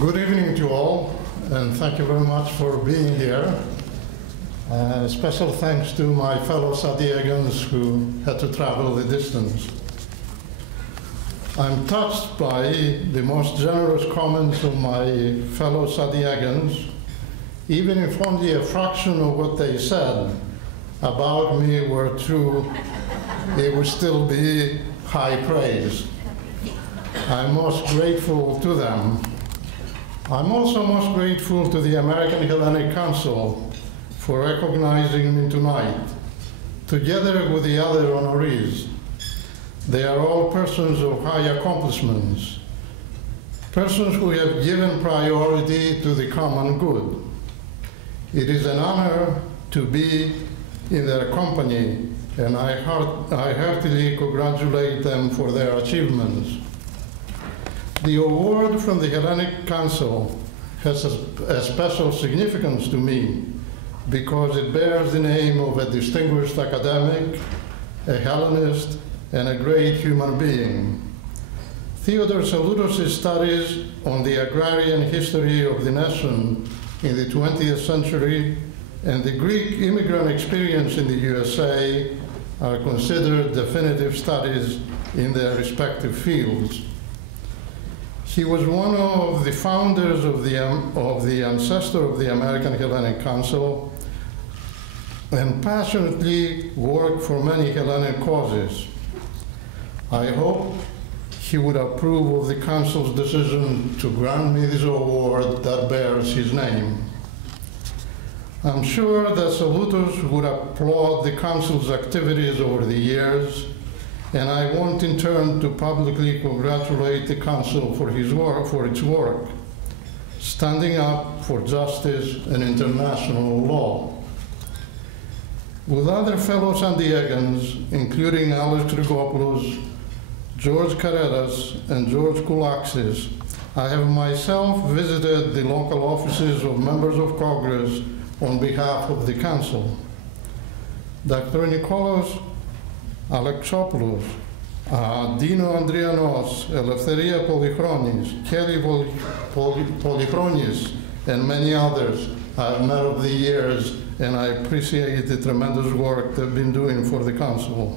Good evening to all, and thank you very much for being here. Special thanks to my fellow San Diegans who had to travel the distance. I'm touched by the most generous comments of my fellow San Diegans, even if only a fraction of what they said about me were true, it would still be high praise. I'm most grateful to them. I'm also most grateful to the American Hellenic Council for recognizing me tonight, together with the other honorees. They are all persons of high accomplishments, persons who have given priority to the common good. It is an honor to be in their company, and I heartily congratulate them for their achievements. The award from the Hellenic Council has a special significance to me because it bears the name of a distinguished academic, a Hellenist, and a great human being. Theodore Saloutos' studies on the agrarian history of the nation in the 20th century and the Greek immigrant experience in the USA are considered definitive studies in their respective fields. He was one of the founders of the ancestor of the American Hellenic Council and passionately worked for many Hellenic causes. I hope he would approve of the Council's decision to grant me this award that bears his name. I'm sure that Saloutos would applaud the Council's activities over the years, and I want in turn to publicly congratulate the Council for its work, standing up for justice and international law. With other fellow San Diegans, including Alex Grigopoulos, George Carreras, and George Koulaxis, I have myself visited the local offices of members of Congress on behalf of the Council. Dr. Nikolaos Alexopoulos, Dino Andrianos, Eleftherios Polychronis, Kelly Polychronis, and many others I've met over the years, and I appreciate the tremendous work they've been doing for the Council.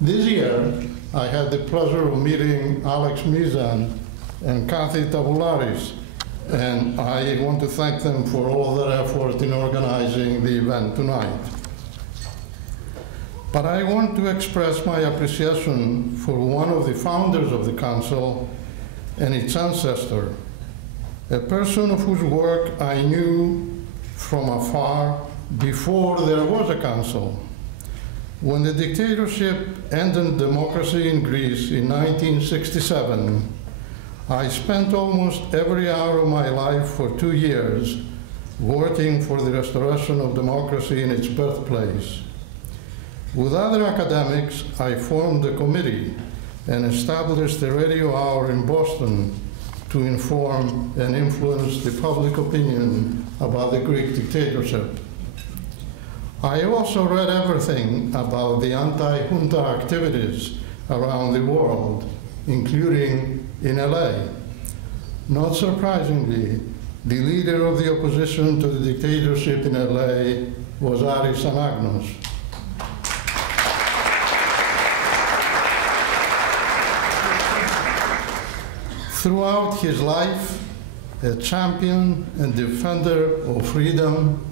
This year, I had the pleasure of meeting Alex Mizan and Kathy Tabularis, and I want to thank them for all their effort in organizing the event tonight. But I want to express my appreciation for one of the founders of the Council and its ancestor, a person of whose work I knew from afar before there was a Council. When the dictatorship ended democracy in Greece in 1967, I spent almost every hour of my life for 2 years working for the restoration of democracy in its birthplace. With other academics, I formed a committee and established a radio hour in Boston to inform and influence the public opinion about the Greek dictatorship. I also read everything about the anti-junta activities around the world, including in LA. Not surprisingly, the leader of the opposition to the dictatorship in LA was Aris Anagnos. Throughout his life, a champion and defender of freedom,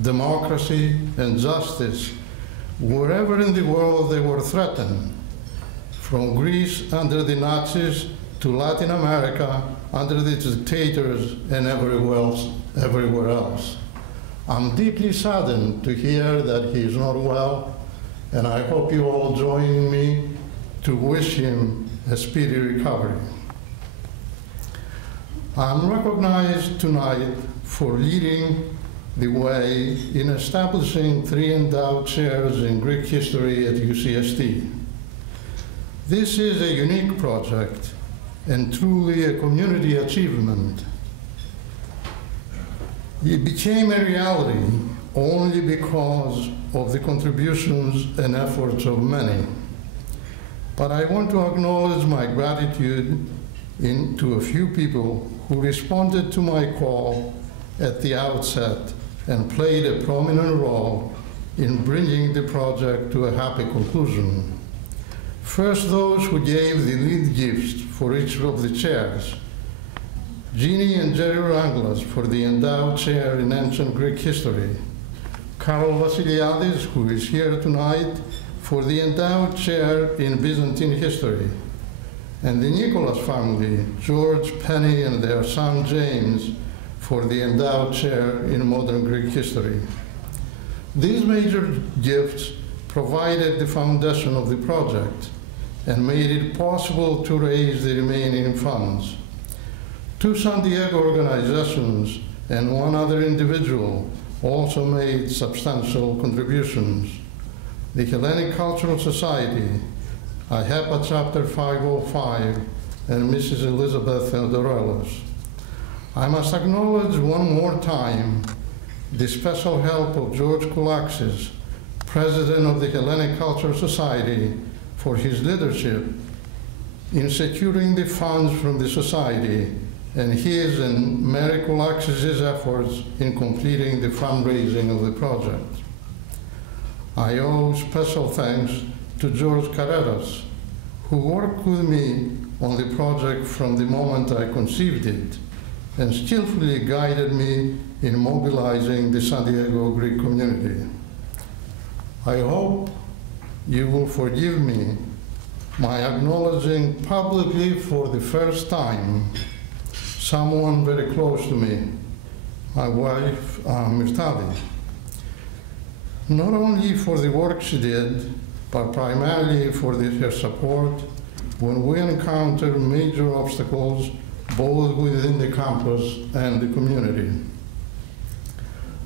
democracy, and justice, wherever in the world they were threatened, from Greece under the Nazis to Latin America under the dictators and everywhere else. I'm deeply saddened to hear that he is not well, and I hope you all join me to wish him a speedy recovery. I'm recognized tonight for leading the way in establishing 3 endowed chairs in Greek history at UCSD. This is a unique project and truly a community achievement. It became a reality only because of the contributions and efforts of many. But I want to acknowledge my gratitude to a few people who responded to my call at the outset and played a prominent role in bringing the project to a happy conclusion. First, those who gave the lead gifts for each of the chairs. Jeannie and Jerry Ranglas for the Endowed Chair in Ancient Greek History. Karl Vasiliadis, who is here tonight, for the Endowed Chair in Byzantine History. And the Nicholas family, George, Penny, and their son James, for the Endowed Chair in Modern Greek History. These major gifts provided the foundation of the project and made it possible to raise the remaining funds. 2 San Diego organizations and 1 other individual also made substantial contributions. The Hellenic Cultural Society, IHEPA Chapter 505, and Mrs. Elizabeth Theodorelos. I must acknowledge one more time the special help of George Koulaxis, President of the Hellenic Cultural Society, for his leadership in securing the funds from the Society and his and Mary Koulaxis' efforts in completing the fundraising of the project. I owe special thanks to George Carreras, who worked with me on the project from the moment I conceived it and skillfully guided me in mobilizing the San Diego Greek community. I hope you will forgive me my acknowledging publicly for the first time someone very close to me, my wife, Mirtali. Not only for the work she did, but primarily for her support when we encounter major obstacles both within the campus and the community.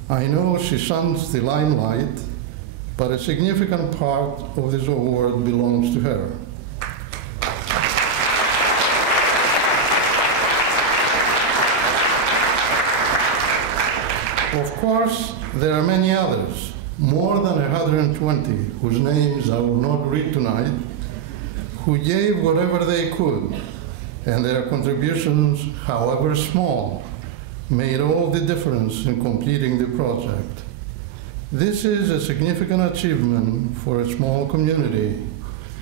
I know she shuns the limelight, but a significant part of this award belongs to her. Of course, there are many others, more than 120, whose names I will not read tonight, who gave whatever they could, and their contributions, however small, made all the difference in completing the project. This is a significant achievement for a small community,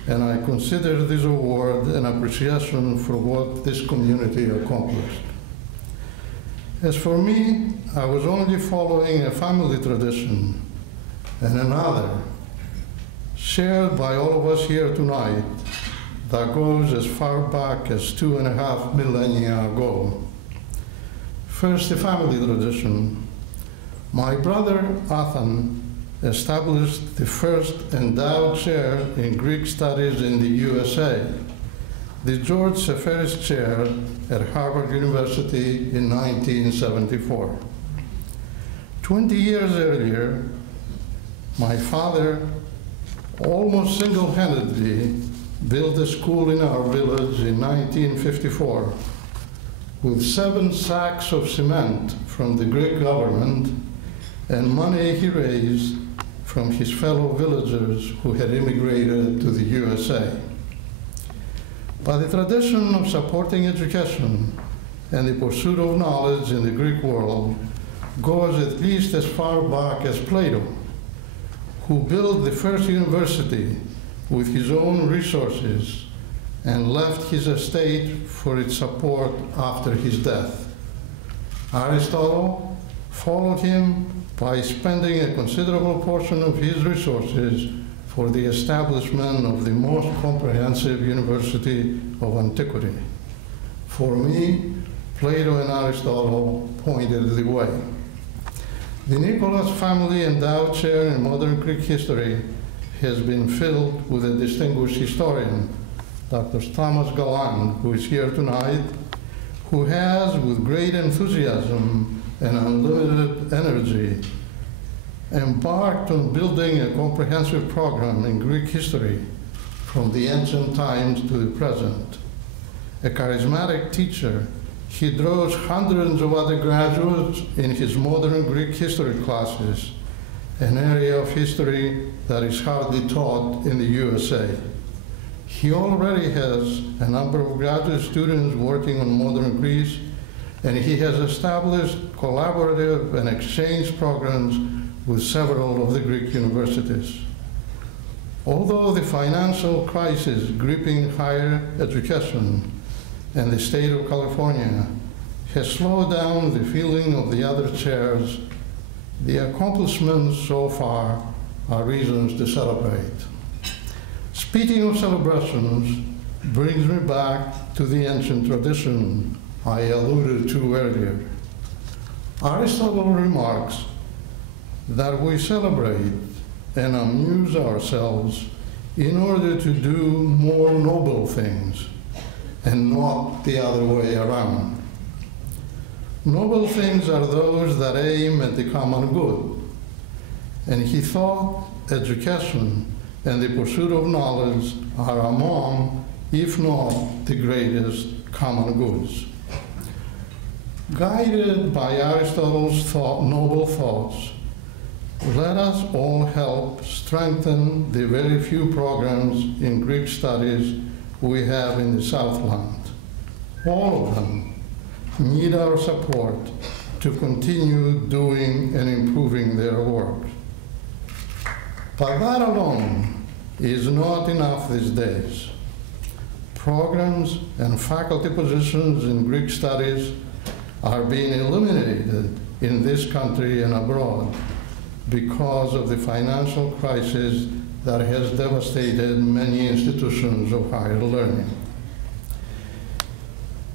and I consider this award an appreciation for what this community accomplished. As for me, I was only following a family tradition, and another, shared by all of us here tonight, that goes as far back as 2.5 millennia ago. First, the family tradition. My brother, Athan, established the first endowed chair in Greek studies in the USA, the George Seferis Chair at Harvard University in 1974. 20 years earlier, my father almost single-handedly built a school in our village in 1954 with 7 sacks of cement from the Greek government and money he raised from his fellow villagers who had immigrated to the USA. But the tradition of supporting education and the pursuit of knowledge in the Greek world goes at least as far back as Plato, who built the first university with his own resources and left his estate for its support after his death. Aristotle followed him by spending a considerable portion of his resources for the establishment of the most comprehensive university of antiquity. For me, Plato and Aristotle pointed the way. The Nicholas family endowed chair in modern Greek history has been filled with a distinguished historian, Dr. Thomas Galland, who is here tonight, who has, with great enthusiasm and unlimited energy, embarked on building a comprehensive program in Greek history from the ancient times to the present. A charismatic teacher, he draws hundreds of other graduates in his modern Greek history classes, an area of history that is hardly taught in the USA. He already has a number of graduate students working on modern Greece, and he has established collaborative and exchange programs with several of the Greek universities. Although the financial crisis gripping higher education and the state of California has slowed down the filling of the other chairs, the accomplishments so far are reasons to celebrate. Speaking of celebrations brings me back to the ancient tradition I alluded to earlier. Aristotle remarks that we celebrate and amuse ourselves in order to do more noble things and not the other way around. Noble things are those that aim at the common good, and he thought education and the pursuit of knowledge are among, if not the greatest, common goods. Guided by Aristotle's noble thoughts, let us all help strengthen the very few programs in Greek studies we have in the Southland. All of them need our support to continue doing and improving their work. But that alone is not enough these days. Programs and faculty positions in Greek studies are being eliminated in this country and abroad because of the financial crisis that has devastated many institutions of higher learning.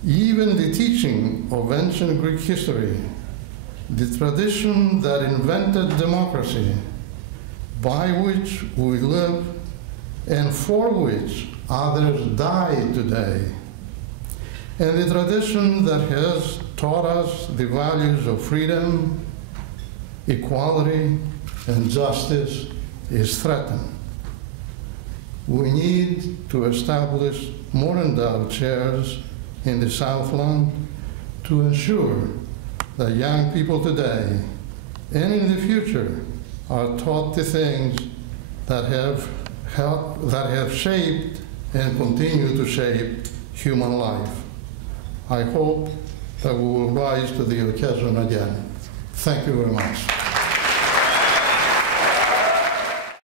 Even the teaching of ancient Greek history, the tradition that invented democracy, by which we live and for which others die today, and the tradition that has taught us the values of freedom, equality, and justice is threatened. We need to establish more endowed chairs in the Southland to ensure that young people today and in the future are taught the things that have shaped and continue to shape human life. I hope that we will rise to the occasion again. Thank you very much.